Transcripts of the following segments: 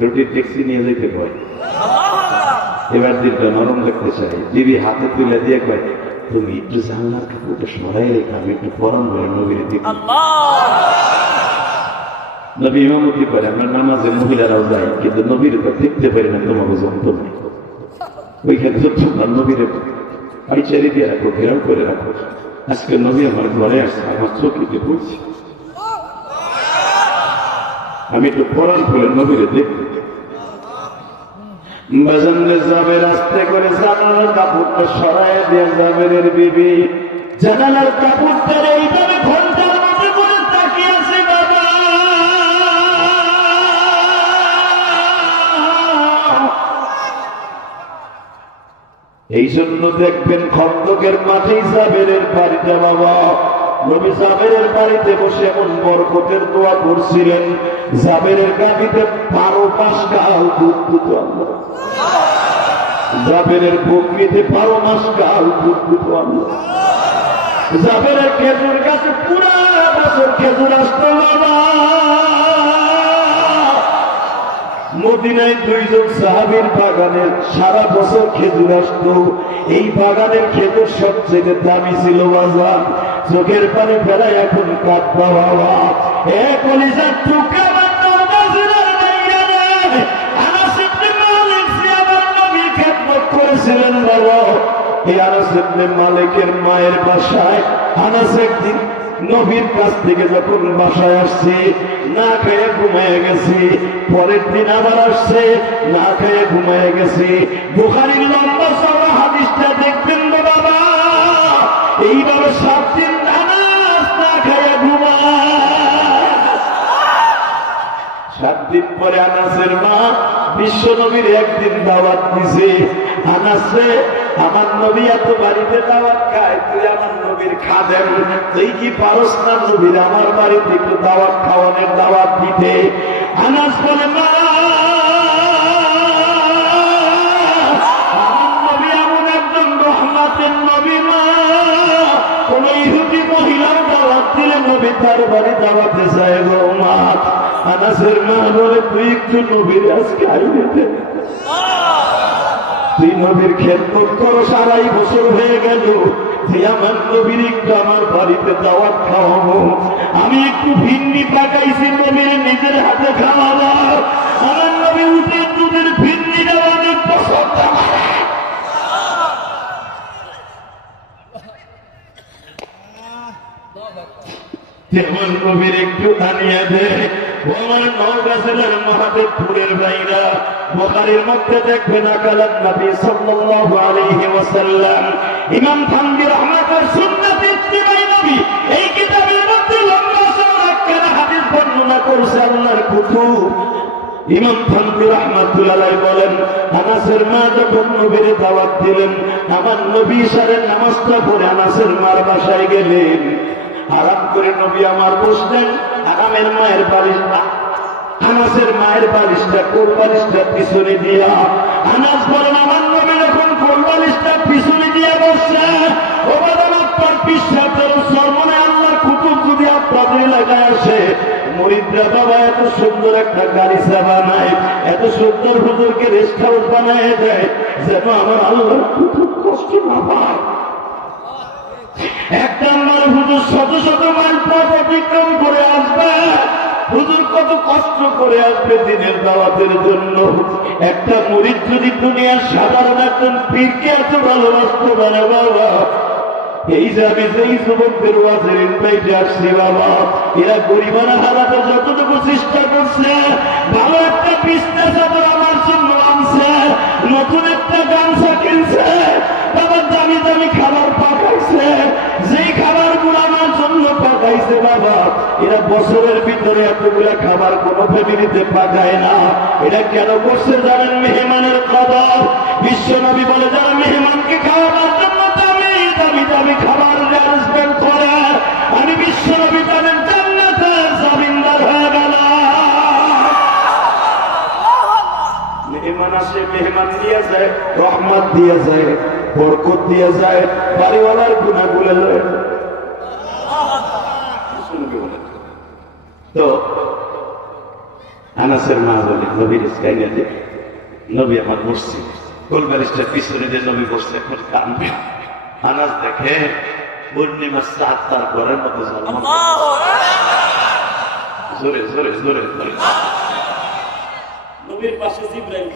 রুটির ট্যাক্সি নিয়ে যেতে হয়। এবার দিনটা নরম রাখতে চাই, দিদি হাতে তুলে দিয়ে কয় তুমি একটু জানলার কাপড়টা সরাই রেখে আমি একটু পরান বলে নবীরে দিব। নবী ইমামতি করে, আমরা নামাজে মহিলারাও যাই, কিন্তু নবীর তো দেখতে পারি না, তোমাকে যন্ত্র নেই। ওইখানে তোমরা নবীরে পাইচারি দিয়ে রাখো, ঘেরাও করে রাখো। আজকে নবী আমার ঘরে আসছে, আমার চোখে পড়ছি, আমি একটু পরান বলে নবীরে দেখতে। বাজানরে জাবের আস্তে করে জানালার কাপড়টা সরাই দিয়ে জাবেরের বিবি জানালার কাপড়টা এইভাবে ঘন্টার মধ্যে করে তাকিয়ে আছে। বাবা এই জন্য দেখবেন খন্দকের মাঠে জাবেরের বাড়িতে বাবা নবী জাবেরের বাড়িতে বসে এমন বরকতের দোয়া করছিলেন, জাবেরের গাবিতে 12 মাস দুধ দিত আল্লাহ, জাবেরের বকরিতে 12 মাস দুধ দিত আল্লাহ, জাবেরের খেজুর গাছে পুরা বছর খেজুর আসতো বাবা। মদিনায় 2 জন সাহাবীর বাগানের সারা বছর খেজুর আসতো। এই বাগানের খেজুর সবচেয়ে দামি ছিল বাজার। চোখের পানি ফেলায় এখন কাঁদবা বাবা। কলিজার টুকরা করেছিলেন বাবা। এই আনাস ইবনে মালিকের মায়ের বাসায় আনাস একদিন নবীর কাছ থেকে যখন বাসায় আসছে না খেয়ে ঘুমিয়ে গেছে, পরের দিন আবার আসছে না খেয়ে ঘুমিয়ে গেছে। বুখারীর লম্বা চওড়া হাদিসটা দেখবেন বাবা, এইভাবে 7 দিন আনাস না খেয়ে ঘুমায়। 7 দিন পরে আনাসের মা বিশ্ব নবীর একদিন দাওয়াত দিছে, আনাসে আমার নবী এত বাড়িতে দাওয়াত খায়, তুই আমার নবীর খাদেম, তুই কি পারস না নবীর আমার বাড়িতে একটু দাওয়াত খাওয়ানোর দাওয়াত দিতে? আনাস বলে মা আমার নবী এমন একজন রহমতের নবী, মা কোন ইহুদি মহিলার দাওয়াত দিলে নবী তার বাড়ি দাওয়াতে যায় গো মা। আনাসের মা বলে তুই একটু নবীর আজকে আইনে দে, তুই নবীর খেদমত করো 2.5 বছর হয়ে গেল, তুই আমার নবীর একটু আমার বাড়িতে দাওয়াত খাওয়াবো। আমি একটু ভিন্নি পাকাইছি নবীর নিজের হাতে খাওয়াবো। আমার নবী উঠে দুধের ভিন্নি দেওয়াদের পছন্দ করে। যেমন নবীর একটু আনিয়ে দেয় আমার নওগাঁ জেলার মহাদেবপুরের বাইরা বুখারীর মধ্যে দেখবেন আকালান নবী সাল্লাল্লাহু আলাইহি ওয়াসাল্লাম ইমাম থানভী রাহমাতুল্লাহ সুন্নাত ইত্তিবাই নবী এই কিতাবের মধ্যে লম্বা চওড়া একটা হাদিস বর্ণনা করেছে আল্লাহর কুতুব। ইমাম থানভী রাহমাতুল্লাহ আলাইহি বলেন আনাসের মা যখন নবীর দাওয়াত দিলেন, আমার নবী ইশারের নামাজটা পড়ে আনাসের মার বাসায় গেলেন। আরাম করে নবী আমার বসলেন, আরামের মায়ের বালিশ আনাসের মায়ের বালিশটা কোল বালিশটা পিছনে দিয়া আনাস বলেন আমার নবী যখন কোল বালিশটা পিছনে দিয়ে বসছে, ও বাবা আপনার পিছাতের সর্বনে আল্লাহর কুতুব যদি আপনাদের এলাকায় আসে, মুরিদরা বাবা এত সুন্দর একটা গালিচা বানায়, এত সুন্দর হুজুরকে রেস্ট হাউস বানায় দেয় যেন আমার আল্লাহর কুতুব কষ্ট না পায়। এক নম্বর হুজুর শত শত মাইল পথ অতিক্রম করে আসবে, হুজুর কত কষ্ট করে আসবে দিনের দাওয়াতের জন্য। একটা মুরিদ যদি দুনিয়ার সাধারণ একজন পীরকে এত ভালোবাসতে পারে বাবা, এই যাবে যেই যুবকদের ওয়াজের ইনভাইটে আসছি বাবা, এরা গরিবানা হারাতে যতটুকু চেষ্টা করছে, ভালো একটা বিছনা চাদর আমার জন্য আনছে, নতুন একটা গামছা কিনছে, বাবা দামি দামি খাবার পাকাইছে, যেই খাবারগুলো আমার জন্য পাকাইছে বাবা, এরা বছরের ভিতরে এতগুলা খাবার কোন ফ্যামিলিতে পাকায় না। এটা কেন করছে জানেন? মেহমানের কদর। বিশ্ব নবী বলে যারা মেহমানকে খাওয়াবার জন্য দামি দামি দামি খাবার অ্যারেঞ্জমেন্ট করে, আমি বিশ্ব নবী জানেন জান্নাতের জামিনদার হয়ে গেল। মেহমান আসে, মেহমান দিয়ে যায়, রহমত দিয়ে যায়, বরকত দিয়ে যায়, বাড়িওয়ালার গুনাহগুলো লয়। তো আনাসের মা বলে নবীর স্কাইনে যে নবী আমার বসছি কোলবালিশটার পিছনে যে নবী বসছে এখন কাঁদবে। আনাস দেখে পূর্ণিমার চাঁদ তার ঘরের মতো জোরে জোরে জোরে জোরে নবীর পাশে জিবরাইল।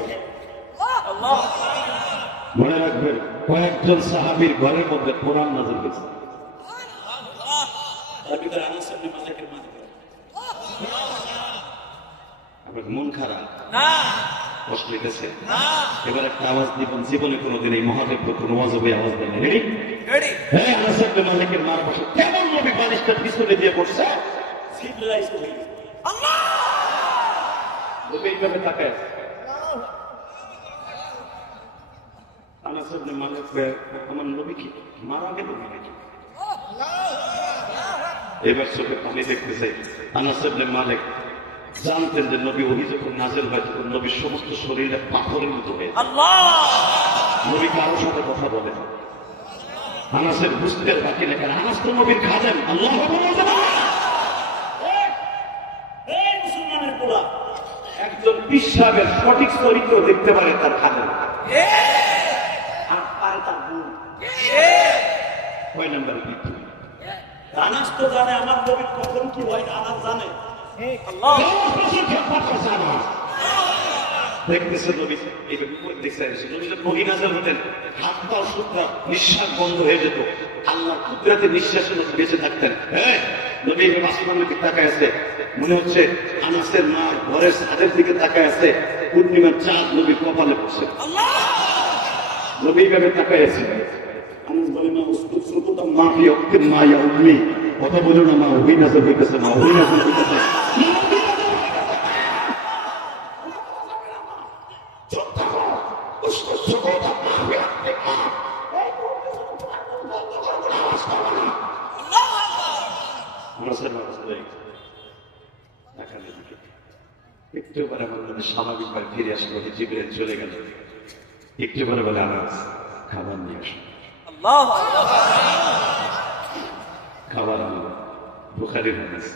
মনে রাখবেন কয়েকজন সাহাবীর ঘরের মধ্যে কোরআন নাযিল হয়েছে। মন খারাপ কষ্ট হইতেছে, এবার একটা আওয়াজ দিবেন। জীবনে কোনোদিন এই মহাদেব কোনো অজবে আওয়াজ দেয় না। রেডি? হ্যাঁ, আনাস ইবনে মালিকের মার পাশে কেমন নবী বালিশটা পিছনে দিয়ে পড়ছে। নবী এইভাবে তাকায়। আনাস ইবনে মালিক আমার নবী কি মারা গেল নাকি? এবার চোখে পানি দেখতেছে। আনাস ইবনে মালিক জানতেন যে নবী ওহী যখন নাযিল হয় তখন নবীর সমস্ত শরীরে পাথরের মতো হয়ে যায়। নবী কারোর সাথে কথা বলে না। আনাসের বুঝতে বাকি না, কারণ আনাস তো নবীর খাদেম। আল্লাহ মুসলমানের পোলা একজন বিশ্বাবের সঠিক চরিত্র দেখতে পারে তার খাদেম। আর পারে তার গুণ। কয় নম্বর মৃত্যু আনাস তো জানে আমার নবীর কখন কি হয়। আনাস জানে নিঃশ্বাস বন্ধ হয়ে যেত, আল্লাহ কুদরতে নিঃশ্বাসের মধ্যে বেঁচে থাকতেন। তাকায় আছে, মনে হচ্ছে আনাসের মা ঘরের ছাদের দিকে তাকায় আছে, পূর্ণিমার চাঁদ নবীর কপালে বসে। নবী ভাবে তাকায় আছে। আনাস বলে না মা মা ইয়া উম্মি, কথা বলো না মা ওহী নাযিল হইতেছে, মা ওহী নাযিল হইতেছে। একটু পরে বললেন স্বাভাবিক ভাবে ফিরে আসলো, জিবরাইল চলে গেল। একটু পরে বলে আনাস খাবার নিয়ে আসো। খাবার আনলো, বুখারীর হাদিস।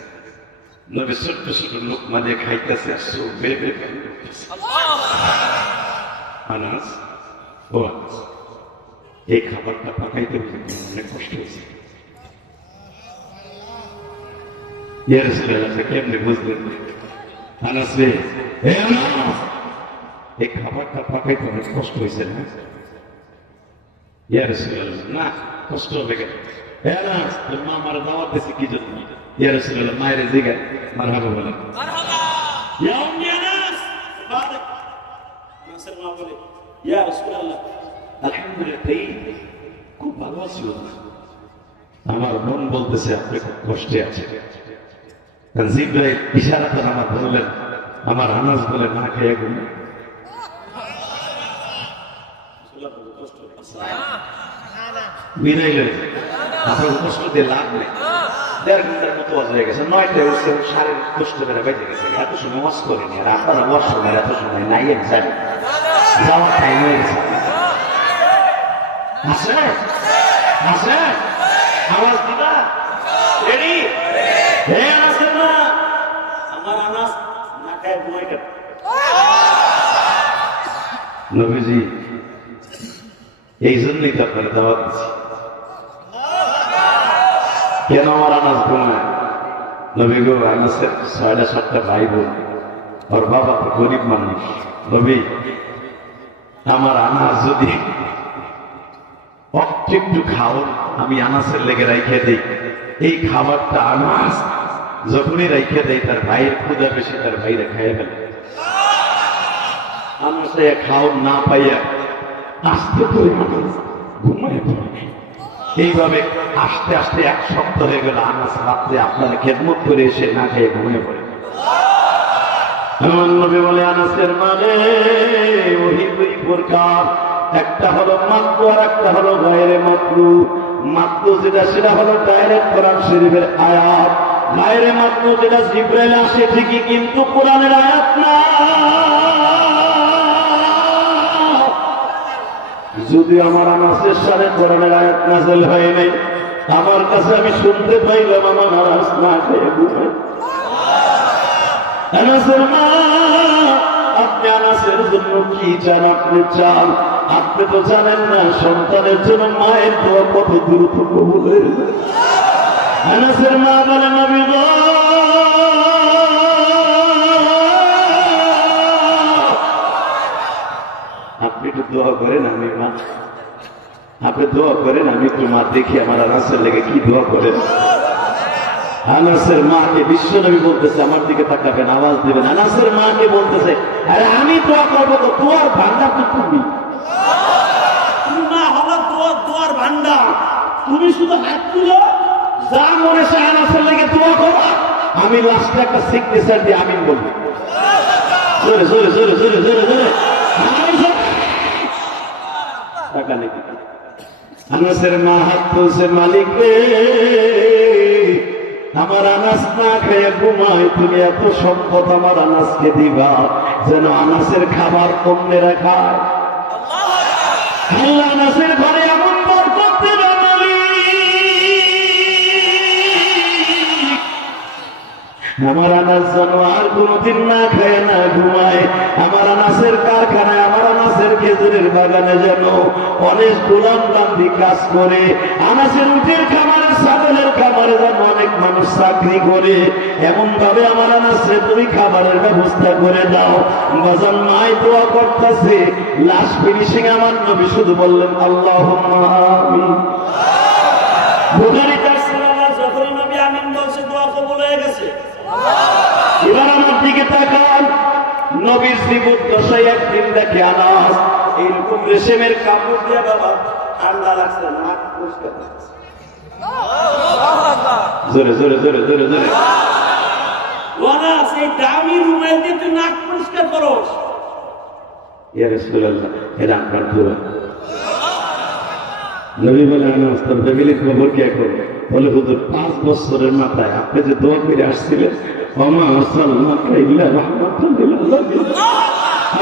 নবী ছোট্ট ছোট লোকমা দিয়ে খাইতেছে, আর চোখ বেয়ে বেয়ে পানি পড়তেছে। আনাস, ও আনাস, এই খাবারটা পাকাইতে অনেক কষ্ট হয়েছে। ইয়া রাসূলুল্লাহ, কেমনে বুঝলেন? আনাস রে, হে আনাস, এই খাবারটা পাকাইতে অনেক কষ্ট হয়েছে না? ইয়া রাসূলুল্লাহ, না কষ্ট হবে কেন? হে আনাস, তোর মা আমার দাওয়াত দিয়েছে কি জন্য? ইয়া রাসূলুল্লাহ, মায়ের জিগার মারহাবা বলেন। মারহাবা ইয়া উম্মি আনাস। আনাসের মা বলে, ইয়া রাসূলুল্লাহ, আলহামদুলিল্লাহ, খুব ভালো আছি। আমার মন বলতেছে আপনি খুব কষ্টে আছেন। জিবরাইল ইশারাতে আমার বললেন, আমার আনাস বলে না খেয়ে ঘুম। বিনাইলেন আপনার কষ্ট দিয়ে লাভ নেই। 1.5 ঘন্টার মতো ওয়াজ হয়ে গেছে, 9টায় উঠছে, 10:30 বেলা বেজে গেছে। এত সময় ওয়াজ করিনি, আর আপনারা ওয়াজ সময় এত সময় নাই যাবে, যাওয়ার টাইম হয়ে গেছে। আছে আছে আওয়াজ দিবা? রেডি? হে আনাস না, আমার আনাস না খায় ঘুমাই কাটে। নবীজি এই জন্যই তো আপনার দাওয়াত দিচ্ছি। কেন আমার আনাস ঘুমায়? নবী গো, আনাসের 6-7টা ভাই বোন, ওর বাবা তো গরিব মানুষ। নবী, আমার আনাস যদি একটু খাওয়ান, আমি আনাসের লেগে রাইখে দিই। এই খাবারটা আনাস যখনই রাইখে দেয়, তার ভাইয়ের ক্ষুধা বেশি, তার ভাইরা খাইয়ে ফেলে। আনাস খাওয়ান না পাইয়া আস্তে করে ঘুমায় পড়ে। এইভাবে আস্তে আস্তে 1 সপ্তাহ হয়ে গেল। আনাস রাত্রে আপনারা খেদমত করে এসে না খেয়ে ঘুমিয়ে পড়ে। আমার নবী বলে, আনাসের মানে ওহী 2 প্রকার, একটা হলো মাতলু আর একটা হলো গায়রে মাতলু। মাতলু যেটা সেটা হলো ডাইরেক্ট কোরআন শরীফের আয়াত। গায়রে মাতলু যেটা জিবরাইল আসে ঠিকই, কিন্তু কোরআনের আয়াত না। যদি আমার আনাসের সাথে কোরআনের আয়াত নাযিল হয় নাই, আমার কাছে আমি শুনতে পাইলাম আমার আনাস না খেয়ে ঘুমায়। আনাসের মা, আপনি আনাসের জন্য কি চান? আপনি চান, আপনি তো জানেন না সন্তানের জন্য মায়ের দোয়া কত দ্রুত কবুল হয়ে যায়। আনাসের মা বলেন, নবী গো, আপনি একটু দোয়া করেন, আমি মা, আপনি দোয়া করেন, আমি একটু মা দেখি আমার আনাসের লেগে কি দোয়া করেন। আনাসের মাকে বিশ্বনবী বলতেছে, আমার দিকে তাকাবেন, আওয়াজ দেবেন। আনাসের মাকে বলতেছে, আরে আমি দোয়া করবো তো, দোয়ার ভান্ডার তো তুমি, মা হলো দোয়ার ভান্ডার, তুমি শুধু হাত তুলো, যা মনে সে আনাসের লেগে দোয়া করো, আমি লাস্টে একটা সিগনেচার দিয়ে আমিন বলবো। জোরে জোরে জোরে জোরে জোরে জোরে টাকা নেই। আনাসের মা হাত তুলছে, মালিক রে, আমার আনাস না খেয়ে ঘুমায়, তুমি এত সম্পদ আমার আনাসকে দিবা যেন আনাসের খাবার অন্যেরা খায়। আল্লাহ আনাসের ঘরে এমন বরকত দিবেন, আমার আনাস যেন আর কোনদিন না খায় না ঘুমায়। আমার আনাসের কারখানায়, আমার আনাসের খেজুরের বাগানে যেন অনেক গোলাম বান্দি কাজ করে, আনাসের উটের খামারে, ছাগলের খামারে যেন অনেক মানুষ চাকরি করে, এমন ভাবে আমার আনাসে তুমি খাবারের ব্যবস্থা করে দাও। বাজান মাই দোয়া করতেছে, লাস্ট ফিনিশিং আমার নবী শুধু বললেন আল্লাহুম্মা আমিন। বুখারীতে যখন নবী আমিন বলছে, দোয়া কবুল হয়ে গেছে। এবার আমার দিকে তাকান, নবীর জীবদ্দশায় একদিন দেখে আনাস এইরকম রেশমের কাপড় দিয়ে, বাবা ঠান্ডা লাগছে, নাক পরিষ্কার লাগছে, জোরে জোরে জোরে জোরে জোরে, আনাস এই দামি রুমাল দিয়ে তুই নাক পরিষ্কার করস? ইয়া রাসূলুল্লাহ, এটা আপনার দোয়া। নবী বলে, আনাস তোর ফ্যামিলির খবর কে করবে? বলে, হুজুর 5 বছরের মাথায় আপনি যে দোয়া করে আসছিলেন, ওমা আরসালনাকা ইল্লা রাহমাতাল লিল আলামিন,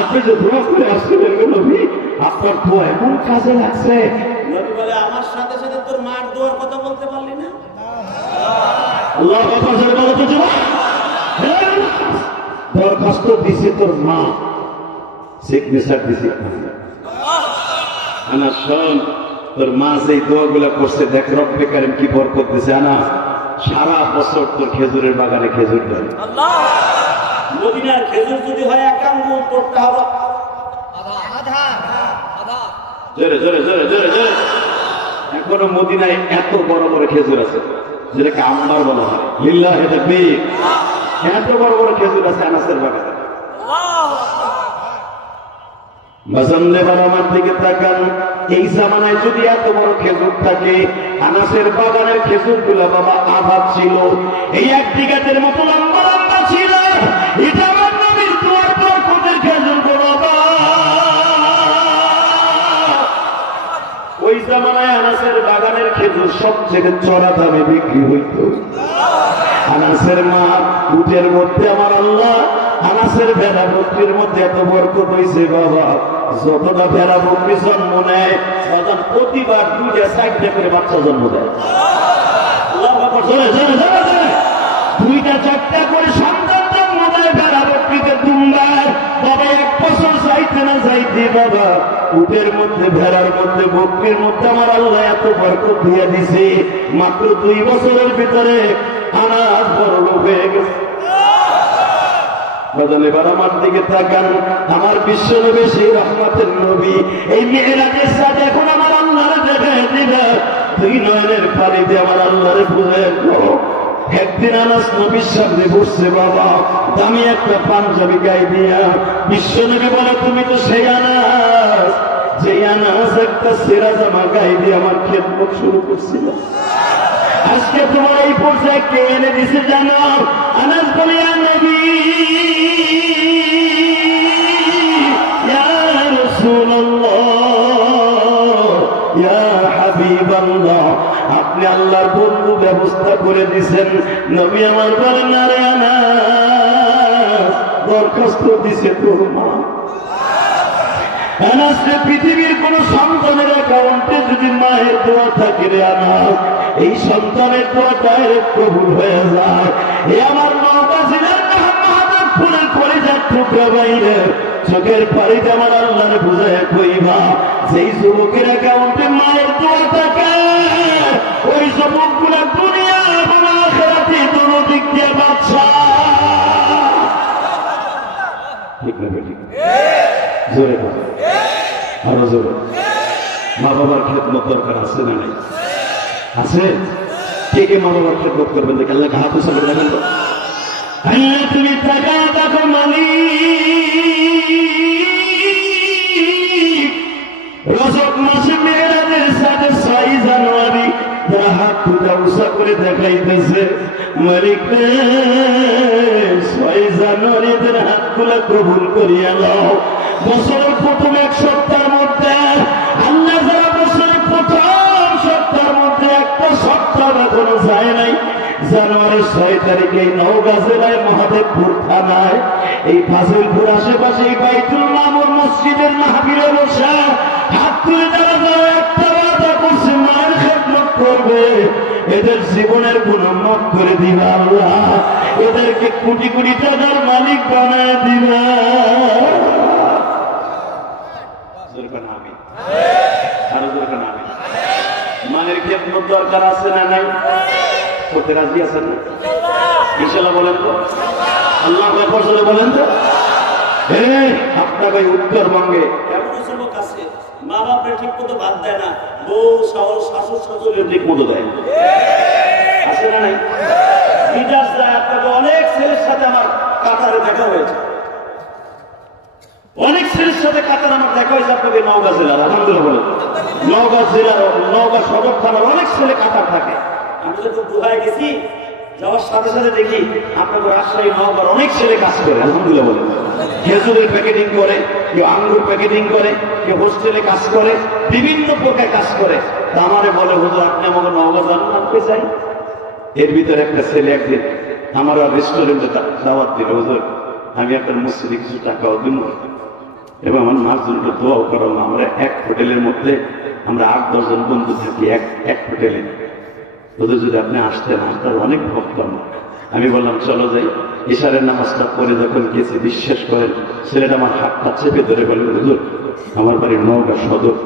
আপনি যে দোয়া করে আসছিলেন নবী, আপনার দোয়া এমন কাজে লাগছে। নবী বলে, আমার সাথে সাথে তোর মার দোয়ার কথা বলতে পারলি না? আল্লাহু আকবার, জোরে বলো তো জোরে। দরখাস্ত দিছে তোর মা, সিগনেচার দিছে আনাস। শোন, তোর মা যেই দোয়াগুলা করছে, দেখ রব্বে কারিম কি বরকত দিছে। আনাস সারা বছর তোর খেজুরের বাগানে খেজুর ধরে। মদিনার খেজুর যদি হয় 1 আঙ্গুল, তোরটা হবে জোরে জোরে জোরে জোরে জোরে। এখনো মদিনায় এত বড় বড় খেজুর আছে, যেটাকে আম্বার বলা হয়। লিল্লাহি তাকবীর। এত বড় বড় খেজুর আছে আনাসের বাগানে। আমার দিকে তাকান, এই জামানায় যদি এত বড় খেজুর থাকে, আনাসের বাগানের খেজুর গুলা বাবা আবাদ ছিল, এই 1 বিঘাতের মতো লম্বা লম্বা ছিল। এটা আমার নবীর দোয়ার বরকতের খেজুর গো বাবা। ওই জামানায় আনাসের বাগানের খেজুর সবচেয়ে চড়া দামে বিক্রি হইত। আনাসের মা উটের মধ্যে আমার আল্লাহ, আনাসের ভেড়া বকরির মধ্যে এত বরকত হয়েছে বাবা, যতটা ভেড়া বকরি জন্ম নেয়, প্রতিবার 2টা-4টা করে বাচ্চা জন্ম দেয়। 2টা-4টা করে সন্তান জন্ম দেয় ভেড়া বকরিতে দুম্বার। বাবা 1 বছর যাইতে না যাইতে বাবা উটের মধ্যে, ভেড়ার মধ্যে, বকরির মধ্যে আমার আল্লাহ এত বরকত দিয়ে দিছে, মাত্র 2 বছরের ভিতরে আনাস বড় লোক হয়ে গেছে। এবার আমার দিকে তাকান, আমার বিশ্ব নবী সেই রহমতের নবী, এই মেয়েরাজের সাথে এখন আমার আল্লাহরে দেখায় দিবে, 2 নয়নের পানি দিয়ে আমার আল্লাহরে বুঝে। একদিন আনাস নবীর সামনে বসছে বাবা, দামি একটা পাঞ্জাবি গায়ে দিয়া। বিশ্ব নবী বলে, তুমি তো সেই আনাস, যে আনাস একটা সেরা জামা গায়ে দিয়ে আমার খেদমত শুরু করছিল। আজকে তোমার এই পর্যায়ে কে এনে দিছে জানো? আনাস বলে, ইয়া নবী, ইয়া রাসূলুল্লাহ, ইয়া হাবিবাল্লাহ, আপনি আল্লাহর বন্ধু ব্যবস্থা করে দিছেন। নবী আমার বলেন, না রে আনাস, দরখাস্ত দিছে তোর মা। আনাসে পৃথিবীর কোন সন্তানের অ্যাকাউন্টে যদি মায়ের দোয়া থাকে রে আনাস, এই সন্তানের দোয়া ডাইরেক্ট কবুল হয়ে যায়। এ আমার নওগাঁ জেলার ফুলের কলিজার টুকরা বাইরে চোখের পানিতে আমার আল্লাহর বুঝায় কইবা, যেই যুবকের অ্যাকাউন্টে মায়ের দোয়া থাকে ওই যুবকগুলা দুনিয়া এবং আখিরাতে দুটো দিক দিয়ে বাঁচা। ঠিক না বেটি? জোরে বলো, আরো জোরে। মা বাবার খেদমত দরকার আছে না নাই? আছে? কে কে মা বাবার খেদমত করবেন? দেখে আল্লাহ হাত উঁচু যাবেন তো। আল্লাহ তুমি টাকা দেখো রজব মাসে মেয়েরাদের সাথে 6 জানুয়ারি তারা হাত দুটা উঁচা করে দেখাইতেছে, মালিক 6 জানুয়ারি এদের হাতগুলা কবুল করিয়া নাও। বছরের প্রথম 1 সপ্তাহের মধ্যে আল্লাহ যারা বছরের প্রথম সপ্তাহের মধ্যে একটা সপ্তাহ এখনো যায় নাই, জানুয়ারির 6 তারিখে নওগাঁ জেলায় মহাদেবপুর থানায় এই ফাজিলপুর আশেপাশে বাইতুল মামুর মসজিদের মাহফিলে বসা হাত তুলে যারা একটা ওয়াদা করছে মায়ের খেদমত করবে, এদের জীবনের গুনাহ মাফ করে দিবা আল্লাহ, এদেরকে কোটি কোটি টাকার মালিক বানায় দিবা। মায়ের খেদমত দরকার আছে না নাই? করতে রাজি আছেন না? ইনশাআল্লাহ বলেন তো, আল্লাহ আকবার বলেন তো। আপনার ভাই উত্তরবঙ্গে এমন কিছু লোক আছে মা বাপরে ঠিক মতো ভাত দেয় না, বউ শাশুড় শাশুড়ি ঠিক মতো দেয়, আছে না নাই? বিদেশ যায়। আপনাকে অনেক ছেলের সাথে আমার কাতারে দেখা হয়েছে, অনেক ছেলের সাথে কাতার আমার দেখা হয়েছে আপনাদের নওগাঁ জেলার। আলহামদুলিল্লাহ বলেন, নওগাঁ জেলার নওগাঁ সদর থানার অনেক ছেলে কাতার থাকে। আমি যখন দুবাই গেছি যাওয়ার সাথে সাথে দেখি আপনাদের রাজশাহী নওগাঁর অনেক ছেলে কাজ করে। আলহামদুলিল্লাহ বলেন, খেজুরের প্যাকেটিং করে, কেউ আঙ্গুর প্যাকেটিং করে, কেউ হোস্টেলে কাজ করে, বিভিন্ন প্রকার কাজ করে। তা আমারে বলে হুজুর আপনি আমাকে নওগাঁ জানান আনতে চাই। এর ভিতরে একটা ছেলে একদিন আমার রেস্টুরেন্টে দাওয়াত দিল, হুজুর আমি আপনার মসজিদে কিছু টাকাও দিব এবং আমার মার জন্য দোয়াও করো। আমরা এক হোটেলের মধ্যে আমরা 8-10 জন বন্ধু থাকি এক হোটেলে, ওদের যদি আপনি আসতেন, আপনার অনেক ভক্ত আমার। আমি বললাম চলো যাই। ইশারের নামাজটা পরে যখন গেছি, বিশ্বাস করেন ছেলেটা আমার হাতটা চেপে ধরে বলে হুজুর আমার বাড়ি নওগাঁ সদর,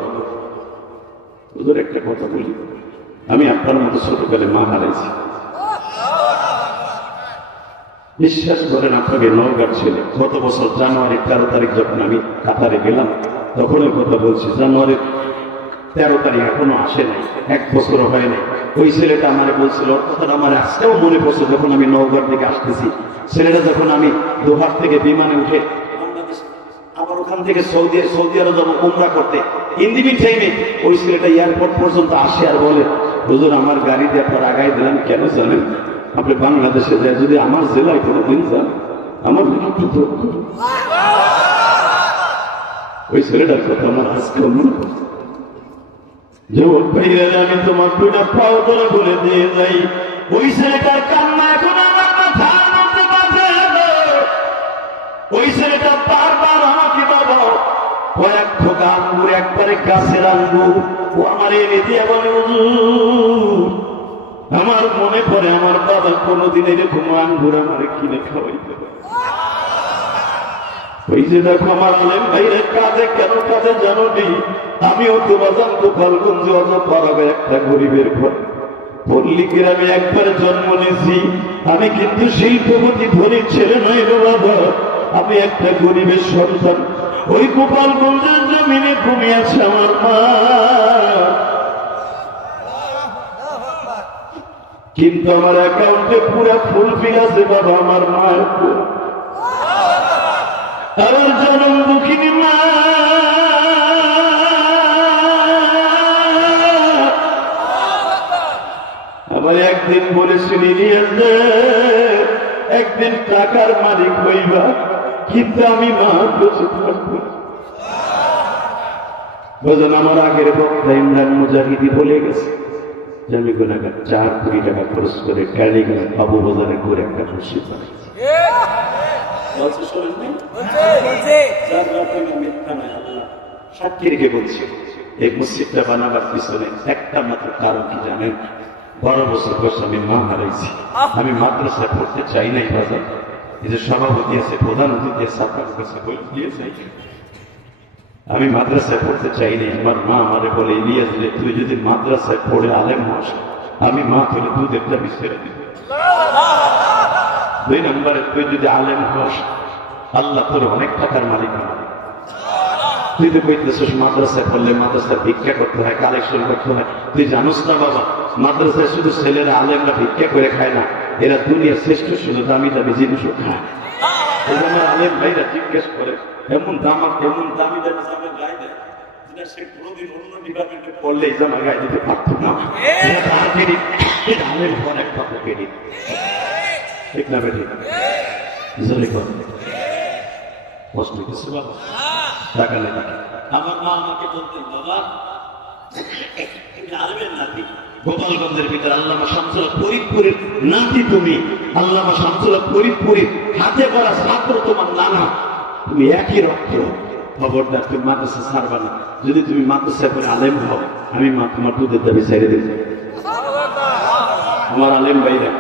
হুজুর একটা কথা বলি, আমি আপনার মতো ছোটকালে মা হারাইছি। বিশ্বাস করেন আপনাকে নওগাঁর ছেলে। গত বছর জানুয়ারির 13 তারিখ যখন আমি কাতারে গেলাম তখন ওই কথা বলছি, জানুয়ারির 13 তারিখ এখনো আসে নাই, 1 বছরও হয় নাই। ওই ছেলেটা আমারে বলছিল, কথাটা আমার আজকেও মনে পড়ছে, যখন আমি নওগাঁর দিকে আসতেছি, ছেলেটা যখন আমি দোহার থেকে বিমানে উঠে আবার ওখান থেকে সৌদি আরব যাবো উমরা করতে, ইন্দিবিন টাইমে ওই ছেলেটা এয়ারপোর্ট পর্যন্ত আসে আর বলে হুজুর আমার গাড়িতে আপনার আগাই দিলাম কেন জানেন? আপনি বাংলাদেশে যায় যদি আমার জেলায় কোনোদিন যান আমার ওই ছেলেটার কথা আমার আজকে মনে পড়ছে। যুবক ভাইরা আমি তোমার 2টা পাও ধরে বলে দিয়ে যাই, ওই ছেলেটার কান্না এখন আমার মাথার মধ্যে বাজে। ওই ছেলেটা বারবার আমাকে বাবা কয়েক খোকা আঙ্গুর, একবারে গাছের আঙ্গুর ও আমার এনে দিয়ে বলে হুজুর আমার মনে পড়ে আমার বাবা কোনোদিন এরকম আঙ্গুর আমার কিনে খাওয়াইতে পারে। ওই যে দেখো আমার আলেম ভাইরা কাজে কেন কাজে জানো নি? আমিও তো বাজান গোপালগঞ্জ পাড়াবে একটা গরিবের ঘর পল্লী গ্রামে একবার জন্ম নিয়েছি। আমি কিন্তু শিল্পপতি ধনীর ছেলে নই গো বাবা, আমি একটা গরিবের সন্তান। ওই গোপালগঞ্জের জমিনে ঘুমিয়েছে আমার মা, কিন্তু আমার অ্যাকাউন্টে পুরা ফুলফিল আছে বাবা আমার মায়ের। আমার জনম দুঃখিনী মা, আমার একদিন বলেছিলি নিয়ে একদিন টাকার মালিক হইবা, কিন্তু আমি মা বেঁচে থাকবো। বোঝেন আমার আগের বক্তা ইমরান মুজাহিদি বলে গেছে যে আমি গুনাহগার, 4 কোটি টাকা খরচ করে কালীগঞ্জ বাবু বাজারে করে একটা মসজিদ বানাইছি। সাক্ষী রেখে বলছি এই মসজিদটা বানাবার পিছনে একটা মাত্র কারণ কি জানেন? 12 বছর বয়সে আমি মা হারাইছি। আমি মাদ্রাসায় পড়তে চাই নাই বাজার, এই যে সভাপতি আছে, প্রধান অতিথি আছে, আপনার কাছে বলে দিয়েছে আমি মাদ্রাসায় পড়তে চাইনি। আমার মা আমারে বলে, ইলিয়াস যে তুই যদি মাদ্রাসায় পড়ে আলেম হস, আমি মা তোর দুধের দাবি ছেড়ে দিব। 2 নম্বরে তুই যদি আলেম হস, আল্লাহ তোর অনেক টাকার মালিক বানাবে। তুই তো কইতেছিস মাদ্রাসায় পড়লে মাদ্রাসায় ভিক্ষা করতে হয়, কালেকশন করতে হয়। তুই জানোস না বাবা, মাদ্রাসায় শুধু ছেলেরা আলেমরা ভিক্ষা করে খায় না, এরা দুনিয়ার শ্রেষ্ঠ শুধু দামি দামি জিনিসও খায়। আমার আলেম ভাইরা জিজ্ঞেস করে, এমন দামি দামি জামা গায়ে দেয় যেটা সে কোনোদিন অন্য ডিপার্টমেন্টে পড়লে এই জামা গায়ে দিতে পারত না। আলেম হওয়ার একটা ক্রেডিট, ঠিক না বেঠিক? কষ্ট কিছু বাবা টাকা নেই। আমার মা আমাকে বলতেন, বাবা আলেমের নাতি, গোপালগঞ্জের ভিতরে আল্লামা শামসুল হক ফরিদপুরের নাতি তুমি, আল্লামা শামসুল হক ফরিদপুরের হাতে করা ছাত্র তোমার নানা, তুমি একই রক্ত। খবরদার তুমি মাদ্রাসা ছাড়বা না। যদি তুমি মাদ্রাসায় পরে আলেম হও, আমি মা তোমার দুধের দাবি ছেড়ে দেব। আমার আলেম ভাইরা,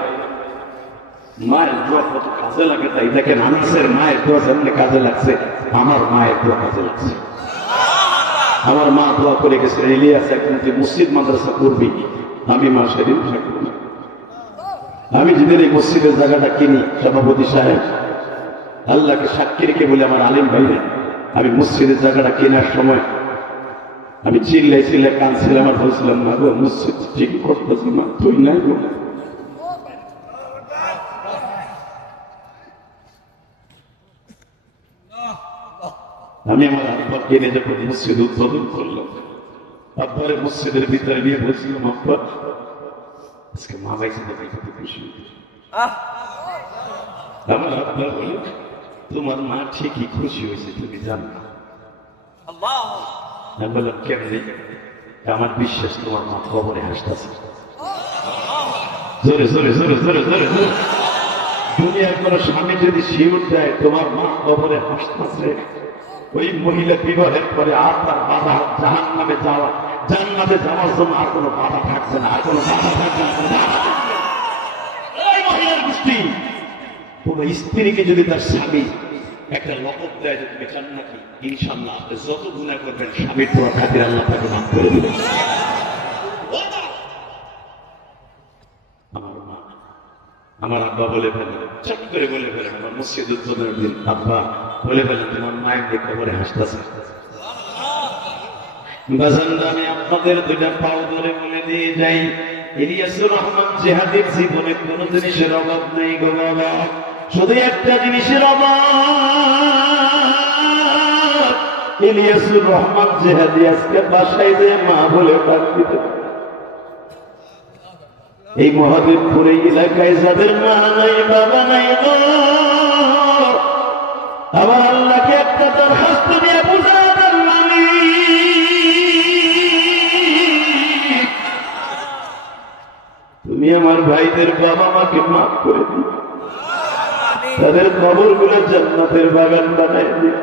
মায়ের দোয়া কত কাজে লাগে তাই দেখেন। আনাসের মায়ের দোয়া যেমন কাজে লাগছে, আমার মায়ের দোয়া কাজে লাগছে। আমার মা দোয়া করে গেছে, ইলিয়াস একদিন তুই মসজিদ মাদ্রাসা করবি। আমি মা সেদিন থাকবো না। আমি যেদিন এই মসজিদের জায়গাটা কিনি, সভাপতি সাহেব আল্লাহকে সাক্ষী রেখে বলে, আমার আলিম ভাইরা, আমি মসজিদের জায়গাটা কেনার সময় আমি চিল্লাই কাঁদছিলাম আর বলছিলাম, না গো মসজিদ ঠিক করতেছি না, তুই নাই গো। আমি আমার আব্বাকে নিয়ে যখন মসজিদ উদ্বোধন করলাম, আব্বারে মসজিদের ভিতরে নিয়ে বলছিলাম, আব্বা আজকে মা বাইছে দেখে কত খুশি। আমার আব্বা বলে, তোমার মা ঠিকই খুশি হয়েছে, তুমি জানো না। আমি বললাম, কেমনি? আমার বিশ্বাস তোমার মা কবরে হাসতেছে। জোরে জোরে জোরে জোরে জোরে জোরে। দুনিয়ার কোন স্বামী যদি শিউর দেয় তোমার মা কবরে হাসতেছে, ওই মহিলা বিবাহের পরে আর তার বাধা জাহান্নামে যাওয়া, জান্নাতে যাওয়ার জন্য আর কোনো বাধা থাকবে না, আর কোনো বাধা থাকবে না। ওই মহিলার গোষ্ঠী কোন স্ত্রীকে যদি তার স্বামী একটা লকব দেয় যে তুমি জান্নাতি, ইনশাআল্লাহ আপনি যত গুনাহ করবেন স্বামীর দোয়া খাতির আল্লাহ তাকে মাফ করে দিবেন। আমার মা, আমার আব্বা বলে ফেলেন, চট করে বলে ফেলেন, আমার মসজিদ উদ্বোধনের দিন আব্বা বলে ফেলেন, তোমার মায়ের দিকে কবরে হাসতেছে। বাজানরা, আমি আপনাদের 2টা পাও ধরে বলে দিয়ে যাই, ইলিয়াসুর রহমান জিহাদের জীবনে কোন জিনিসের অভাব নেই গো বাবা, শুধু একটা জিনিসের অভাব। ইলিয়াসুর রহমান জিহাদি আজকে বাসায় যে মা বলে ডাক দিতে, এই মহাদেবপুরে এলাকায় যাদের মা নাই বাবা নাই গো, আবার আল্লাহকে একটা দরখাস্ত দিয়ে বুঝাবেন, তুমি আমার ভাইদের বাবা মাকে মাফ করে দিও, তাদের কবর গুলো জান্নাতের বাগান বানাই দিও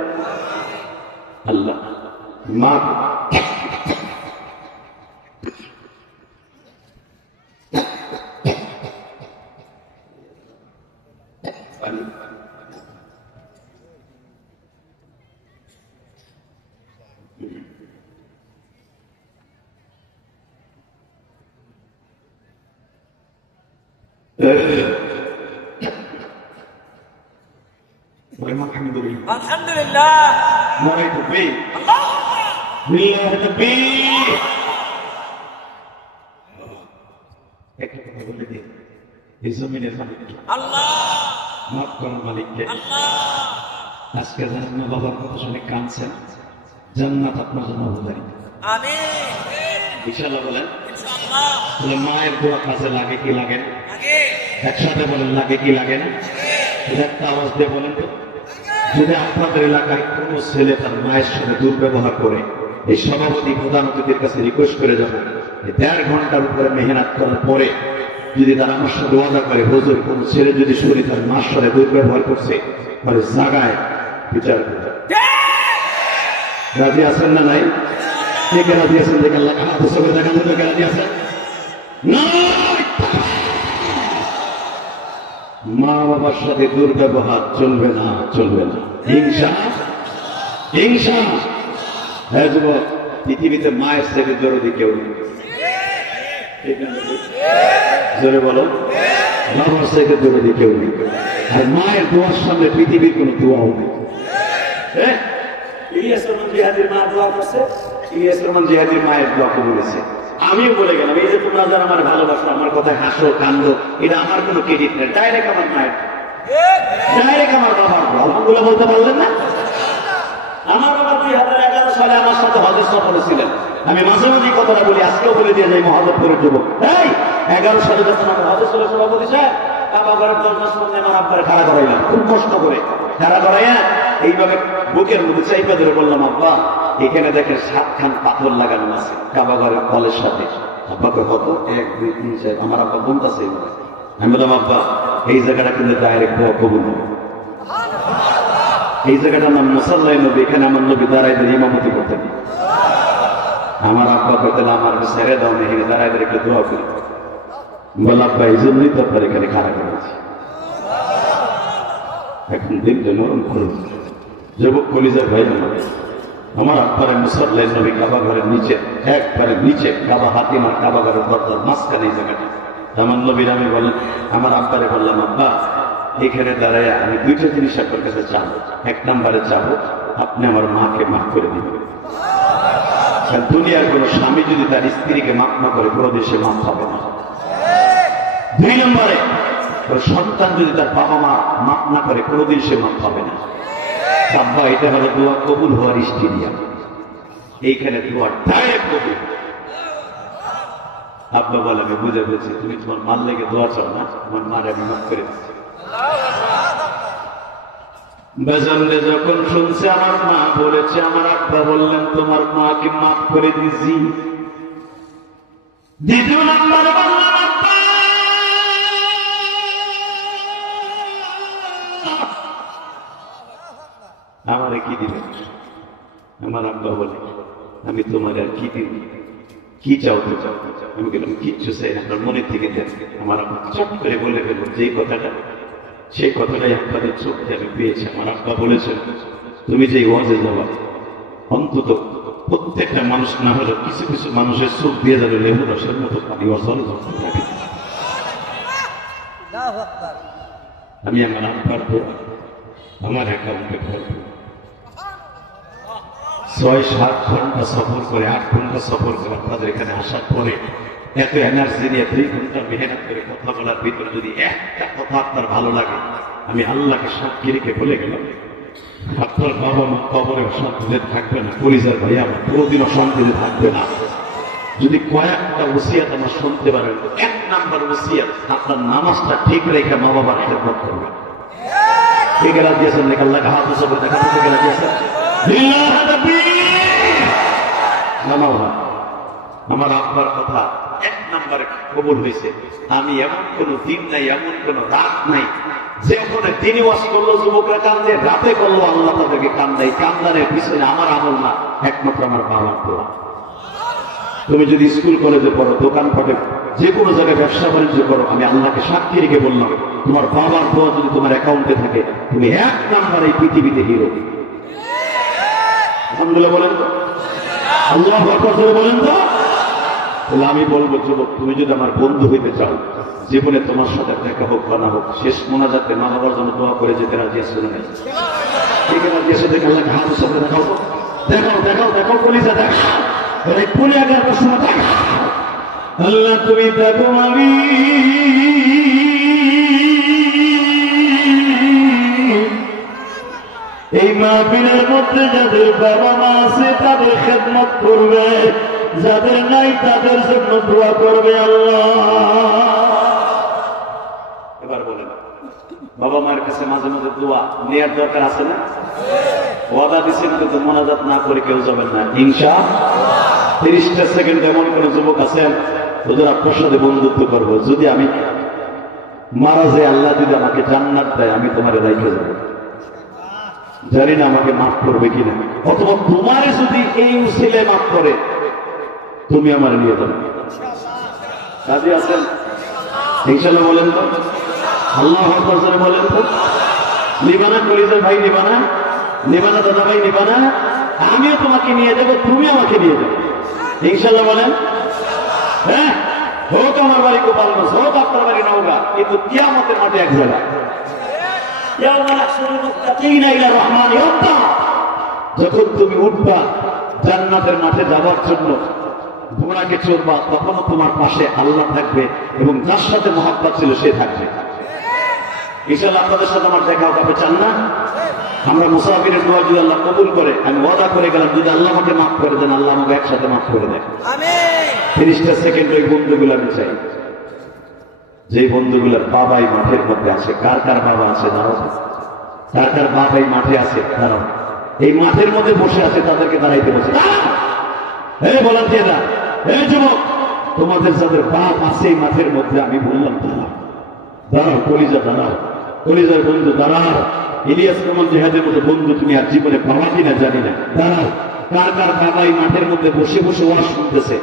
আল্লাহ। মা আলহামদুলিল্লাহ, নারায়ে তাকবীর, লিল্লাহি তাকবীর। একটা কথা বলে দিই, এই জমিনের মালিক আল্লাহ, মাফ করার মালিককে। আজকে জানেন না বাবার কথা শুনে কাঁদছেন, জান্নাত আপনার জন্য অবধারিত। আমিন ইনশাআল্লাহ বলেন। ইনশাআল্লাহ। তাহলে মায়ের দোয়া কাজে লাগে কি লাগে না? লাগে। একসাথে বলেন, লাগে কি লাগে না? একটা আওয়াজ দিয়ে বলেন তো। যদি আপনাদের এলাকায় কোন ছেলে তার মায়ের সাথে দুর্ব্যবহার করে, এই সভাপতি প্রধান অতিথির কাছে রিকোয়েস্ট করে যাবো, 1.5 ঘন্টার উপরে মেহনত করার পরে যদি তারা আমার সাথে ওয়াদা করে, হুজুর কোন ছেলে যদি শুনি তার মার সাথে দুর্ব্যবহার করছে, তাহলে জাগায় বিচার করবে। রাজি আছেন না নাই? কে কে রাজি আছেন? দেখেন হাত উঁচু করে দেখান, কে রাজি আছেন? মা বাবার সাথে দুর্ব্যবহার চলবে না, চলবে না। হিংসা, হিংসা। হ্যাঁ যুবক, পৃথিবীতে মায়ের থেকে দরদি কেউ নেই। জোরে বলো, বাবার থেকে দরদি কেউ নেই। আর মায়ের দোয়ার সামনে পৃথিবীর কোন দোয়াও নেই। ইলিয়াস রহমান জিহাদির মা দোয়া করছে, ইলিয়াস রহমান জিহাদির মায়ের দোয়া কবুলেছে। আমিও বলে গেলাম, এই যে তোমরা যারা আমার ভালোবাসো, আমার কথায় হাসো কান্দো, এটা আমার কোনো ক্রেডিট নেই, ডাইরেক্ট আমার মায়ের, ডাইরেক্ট আমার বাবার। আলহামদুলিল্লাহ বলতে পারলেন না? আমার বাবা 2011 সালে আমার সাথে হজের সফরে ছিলেন। আমি মাঝে মাঝে কথাটা বলি, আজকেও বলে দিয়ে যাই মহাদেবপুরের যুবক। এই 11 সালে যখন আমার হজের ছিল সভাপতি সাহেব, কাবা ঘরের দরজার সামনে আমার আব্বার খাড়া করাইলাম, খুব কষ্ট করে খাড়া করাইয়া এইভাবে বুকের মধ্যে চাইপা ধরে বললাম, আব্বা এখানে দেখেন 7 খান পাথর লাগানো আছে কাবা ঘরের কলের সাথে। আব্বাকে কত? 1 2 3 4। আমার আব্বা বলতেছে, আমি বললাম আব্বা এই জায়গাটা কিন্তু ডাইরেক্ট দোয়া কবুল হবে। এই জায়গাটার নাম মুসাল্লাহ নবী, এখানে আমার নবী দাঁড়াই দিয়ে ইমামতি করতেন। আমার আব্বা কইতেন আমার ছেড়ে দাও, এখানে দাঁড়াই দিয়ে একটু দোয়া করি। বল আব্বা এই জন্যই তো আপনার এখানে খাড়া করেছি। এখন দিনটা নরম করুন যুবক কলিজার ভাই, আমার আব্বারে মুসাল্লাহ নবী কাবা ঘরের নিচে, একবারে নিচে কাবা হাতিমার কাবা ঘরের দরজার মাঝখানে এই জায়গাটা। আমার নবীর আমি বললাম, আমার আব্বারে বললাম, আব্বা এখানে দাঁড়ায় আমি 2টা জিনিস আপনার কাছে চাবো। 1 নম্বরে চাবো আপনি আমার মাকে মাফ করে দিবেন। দুনিয়ার কোন স্বামী যদি তার স্ত্রীকে মাফ না করে কোনো দেশে মাফ পাবে না। 2 নম্বরে সন্তান যদি তার বাবা মা মাফ না করে কোনোদিন সে মাফ পাবে না। আব্বা এটা হলো দোয়া কবুল হওয়ার স্টেডিয়াম, এইখানে দোয়া ডাইরেক্ট কবুল। আব্বা বলে, আমি বুঝে বলছি তুমি তোমার মার লেগে দোয়া চাও না, তোমার মার আমি মাফ করে দিচ্ছি। বেজন্ডে যখন শুনছে আমার মা বলেছে, আমার আব্বা বললেন তোমার মাকে মাফ করে দিছি। 2 নম্বরে বললাম, আব্বা আমারে কি দিবেন? আমার আব্বা বলে, আমি তোমার আর কি দিব? কি চাও তো চাও। আমি বললাম কিচ্ছু চাই না, আপনার মনের থেকে দেন। আমার আব্বা চট করে বলে ফেলল যে কথাটা, সেই কথাটাই আপনাদের চোখ থেকে আমি পেয়েছি। আমার আব্বা বলেছেন, তুমি যে ওয়াজে যাবা অন্তত প্রত্যেকটা মানুষ না হলে কিছু কিছু মানুষের চোখ দিয়ে যাবে লেবু রসের মতো পানি অর্জনে যখন থাকে। আমি আমার আব্বার দোয়া আমার অ্যাকাউন্টে করবো। 6-7 ঘন্টা সফর করে, 8 ঘন্টা সফর করে আপনাদের এখানে আসার পরে এত এনার্জি নিয়ে 2 ঘন্টা মেহনত করে কথা বলার ভিতরে যদি একটা কথা আপনার ভালো লাগে, আমি আল্লাহকে সাক্ষী রেখে বলে গেলাম, আপনার বাবা মা কবরে শান্তিতে থাকবে না, পরিবার ভাই আমার কোনোদিনও শান্তিতে থাকবে না। যদি কয়েকটা ওসিয়াত আমার শুনতে পারেন, 1 নাম্বার ওসিয়াত আপনার নামাজটা ঠিক রেখে মা বাবার খেদমত করবেন। ঠিক আছে দিয়েছেন নাকি? আল্লাহকে হাত উঁচু করে দেখা ঠিক দিয়েছেন। আমার আব্বার কথা 1 নম্বরে কবুল হয়েছে। আমি এমন কোন দিন নাই, এমন কোন রাত নাই যে ওখানে দিনই ওয়াজ করলো যুবকরা কান্দে, রাতে করলো আল্লাহ তাদেরকে কান্দাই। কান্দানের পিছনে আমার আমল না, একমাত্র আমার বাবার দোয়া। তুমি যদি স্কুল কলেজে পড়ো, দোকানপাটে, যে কোনো জায়গায় ব্যবসা বাণিজ্য করো, আমি আল্লাহকে সাক্ষী রেখে বললাম, তোমার বাবার দোয়া যদি তোমার অ্যাকাউন্টে থাকে, তুমি 1 নাম্বার এই পৃথিবীতে হিরো। আলহামদুলিল্লাহ বলেন তো, আল্লাহু আকবার বলেন তো। তাহলে আমি বলবো যুবক, তুমি যদি আমার বন্ধু হইতে চাও, জীবনে তোমার সাথে দেখা হোক বা না হোক, শেষ মোনাজাতে মা বাবার জন্য দোয়া করে যেতে রাজি আছে না? ঠিক আছে, রাজি আছে? দেখে আল্লাহকে হাত উঁচু করে দেখাও, দেখাও দেখাও দেখাও, কলিজা দেখাও, পুনে 11টার সময় দেখাও। আল্লাহ তুমি দেখো, আমি এই মাহফিলের মধ্যে যাদের বাবা মা আছে তাদের খেদমত করবে, যাদের নাই তাদের জন্য দোয়া করবে আল্লাহ। এবার বলেন, বাবা মায়ের কাছে মাঝে মাঝে দোয়া নেওয়ার দরকার আছে না? ওয়াদা দিচ্ছেন কিন্তু মোনাজাত না করে কেউ যাবেন না ইনশাআল্লাহ। 30টা সেকেন্ড এমন কোন যুবক আছেন, ওদের আপনার সাথে বন্ধুত্ব করবো, যদি আমি মারা যাই, আল্লাহ যদি আমাকে জান্নাত দেয়, আমি তোমার রাইখে যাবো, জানি না আমাকে মাফ করবে কিনা, অথবা তোমারে যদি এই উসিলে মাফ করে তুমি আমার নিয়ে যাবে। রাজি আছেন ইনশাআল্লাহ? বলেন তো। আল্লাহ আকবার বলেন তো। নিবানা কলিজার ভাই, নিবানা, নিবানা দাদা ভাই, নিবানা। আমিও তোমাকে নিয়ে যাবো, তুমি আমাকে নিয়ে যাবো, ইনশাল্লাহ বলেন। হ্যাঁ, হোক আমার বাড়ি গোপালগঞ্জ, হোক আপনার বাড়ি নওগাঁ, কিন্তু কিয়ামতের মাঠে এক জায়গা। যখন তুমি উঠবা জান্নাতের মাঠে যাবার জন্য, ঘোড়াকে চড়বা, তখনও তোমার পাশে আল্লাহ থাকবে এবং যার সাথে মহব্বত ছিল সে থাকবে। ইনশাআল্লাহ আপনাদের সাথে আমার দেখা হবে, চান না? আমরা মুসাফিরের দোয়া যদি আল্লাহ কবুল করে, আমি ওয়াদা করে গেলাম, যদি আল্লাহ আমাকে মাফ করে দেন, আল্লাহ আমাকে একসাথে মাফ করে দেন। 30টা সেকেন্ড ওই বন্ধুগুলো আমি চাই, যে বন্ধুগুলোর বাবাই মাঠের মধ্যে আছে। কার কার বাবা আছে দাঁড়াও? কার কার বাবা এই মাঠে আছে দাঁড়াও? এই মাঠের মধ্যে বসে আছে, তাদেরকে দাঁড়াইতে বসে। এই ভলান্টিয়াররা, এই যুবক, তোমাদের যাদের বাপ আছে এই মাঠের মধ্যে, আমি বললাম দাঁড়াও, দাঁড়াও, কলিজা দাঁড়াও, কলিজার বন্ধু দাঁড়াও। ইলিয়াস রহমান জিহাদের মতো বন্ধু তুমি আর জীবনে পাওয়া কিনা জানি না, দাঁড়াও। কার কার বাবা এই মাঠের মধ্যে বসে বসে ওয়াজ শুনতেছে?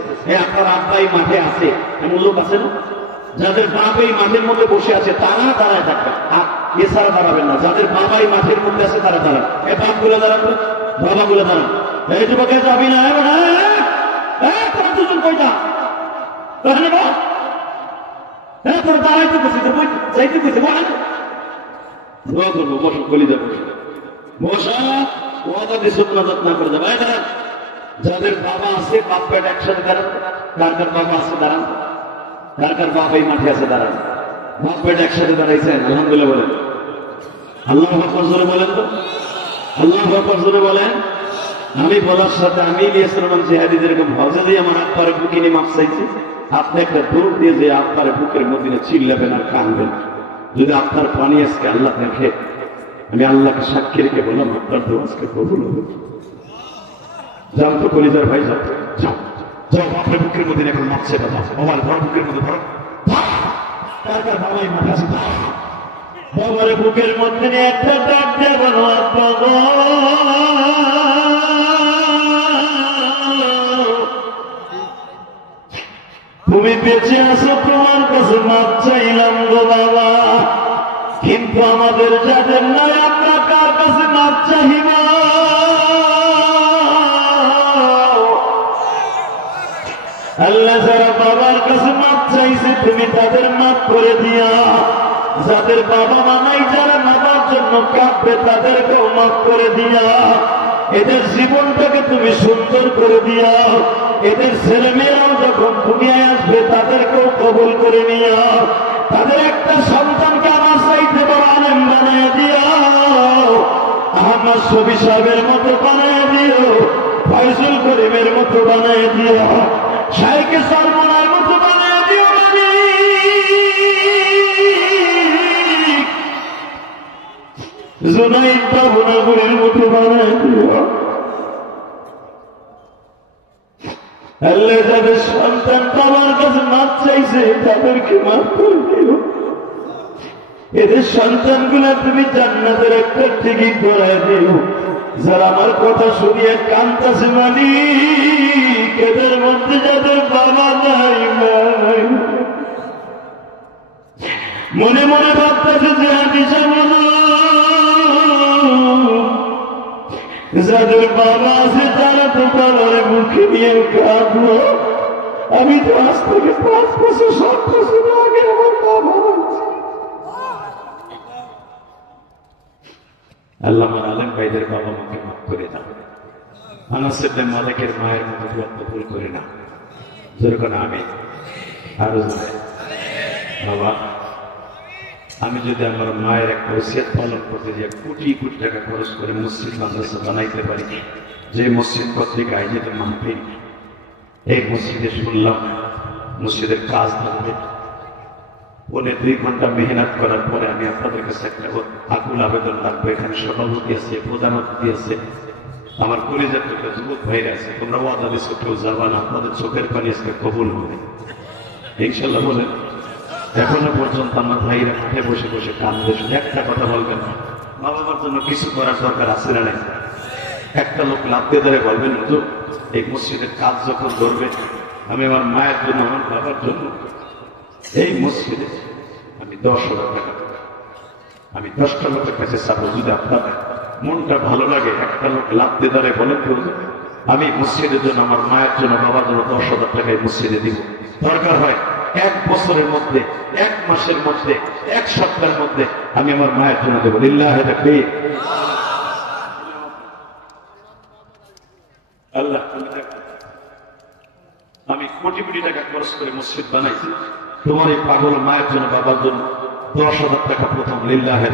আপনার আব্বা এই মাঠে আছে, এমন লোক আছে না? যাদের বাবা এই মাঠের মধ্যে বসে আছে তারা দাঁড়ায় থাকবে, এছাড়া দাঁড়াবেন না। যাদের বাবা এই মাঠের মধ্যে আছে তারা দাঁড়ান। এ বাপগুলো দাঁড়ান, বাবাগুলো দাঁড়ান। এই যুবকে যাবি না, তোরা দুজন কইটা তোর দাঁড়াইতে বসে যাইতে বসে দোয়া করবো, বসো, কলিজা বসো, বসা ওয়াদা দিয়ে সুন্নাত না করে যাবে। দাঁড়ান, যাদের বাবা আছে বাপ পেট একসাথে দাঁড়ান। কার কার বাবা আছে দাঁড়ান? কার কার বাপ এই মাঠে আছে দাঁড়ান? বাপ পেট একসাথে দাঁড়াইছেন, আলহামদুলিল্লাহ বলেন। আল্লাহু আকবার জোরে বলেন তো, আল্লাহু আকবার জোরে বলেন। আমি বলার সাথে আমি ইলিয়াস রহমান জিহাদি যেরকম হজে দিয়ে আমার আব্বার বুকে নিয়ে মাপ চাইছি, আপনি একটা দৌড় দিয়ে যে আপনার বুকের মধ্যে চিল্লাবেন আর কাঁদবেন। যদি আপনার পানি আজকে আল্লাহ দেখে, আমি আল্লাহকে সাক্ষী রেখে বললাম আপনার দোয়া আজকে কবুল হবে। যাও তো কলিজার ভাই, যাও যাও যাও, আপনার বুকের মধ্যে এখন মাপছে কথা, আমার বড় বুকের মধ্যে ধরো। কার কার বাবাই মাঠে আছে? বাবার বুকের মধ্যে নিয়ে একটা ডাক দিয়ে বলো, আব্বা গো, তুমি বেঁচে আছো, তোমার কাছে মাপ চাইলাম গো বাবা, কিন্তু আমাদের যাদের নাই আমরা কার কাছে মাপ চাইব? আল্লাহ যারা বাবার কাছে মাপ চাইছে তুমি তাদের মাপ করে দিয়া, যাদের বাবা মা নাই, যারা বাবার জন্য কাঁদবে তাদেরকেও মাপ করে দিয়া, এদের জীবনটাকে তুমি সুন্দর করে দিয়া, এদের ছেলেমেয়েরাও যখন দুনিয়ায় আসবে তাদেরকেও কবুল করে নিয়া, তাদের একটা সন্তানকে আমার চাইতে বড় আলেম বানায় দিও, আহমদ শফি সাহেবের মতো বানায় দিও, ফয়জুল করিমের মতো বানায় দিও, শাইখে সরমনার মতো বানায় দিও, জুনাইদ বাবুনাগুলির মতো বানায় দিও। আল্লাহ যাদের সন্তান বাবার কাছে মাপ চাইছে তাদেরকে মাফ করে দিও, এদের সন্তানগুলা তুমি জান্নাতের একটা টিকিট ধরায় দিও। যারা আমার কথা শুনিয়ে কান্তাছে মালিক, এদের মধ্যে যাদের বাবা নাই, মনে মনে ভাবতেছে যে আমি যাদের বাবা আছে তারা তো বাবার মুখে নিয়ে কাঁদলো। আমি তো আজ থেকে 5 বছর 7 বছর আগে আমার বাবা আছে। আল্লাহ আমার আলেম ভাইদের বাবা মাকে মাফ করে দাও। আনাস ইবনে মালিকের মায়ের মতো কবুল করে না, যেরকম আমি আরো বাবা, আমি যদি আমার মায়ের একটা ওসিয়ত পালন করতে যাই, কোটি কোটি টাকা খরচ করে মসজিদ মাদ্রাসা বানাইতে পারি, যে মসজিদ পত্রিকা আয়োজিত মাহফিল, এই মসজিদে শুনলাম মসজিদের কাজ থাকবে, 2 ঘন্টা মেহনত করার পরে আমি আপনাদের কাছে একটা আকুল আবেদন রাখবো। এখানে সভাপতি আছে, প্রধানমন্ত্রী আছে, আমার কলিজার টুকরা যুবক ভাইরা আছে, তোমরা ওয়াদা দিচ্ছ কেউ যাবা না, আপনাদের চোখের পানি আজকে কবুল হবে ইনশাল্লাহ বলেন। এখনো পর্যন্ত আমার ভাইরা মাঠে বসে বসে কাঁদবে, একটা কথা বলবেন, বাবা মার জন্য কিছু করার দরকার আছে না নাই? একটা লোক লাভ দিয়ে ধরে বলবেন, হুজুর এই মসজিদের কাজ যখন ধরবে, আমি আমার মায়ের জন্য, আমার বাবার জন্য এই মসজিদে আমি 10,000 টাকা আমি 10টা লোকের কাছে চাবো, যদি আপনাদের মনটা ভালো লাগে একটা লোক লাভতে দাঁড়ে বলেন তো আমি মসজিদের জন্য, আমার মায়ের জন্য, বাবার জন্য 10,000 টাকায় মসজিদে দিব। দরকার হয় 1 বছরের মধ্যে, 1 মাসের মধ্যে, 1 সপ্তাহের মধ্যে আমি আমার মায়ের জন্য দেবো। লিল্লাহি তাকবীর। আল্লাহ, আমি কোটি কোটি টাকা খরচ করে মসজিদ বানাইছি, তোমার এই পাগল মায়ের জন্য, বাবার জন্য 10,000 টাকা প্রথম লিল্লাহি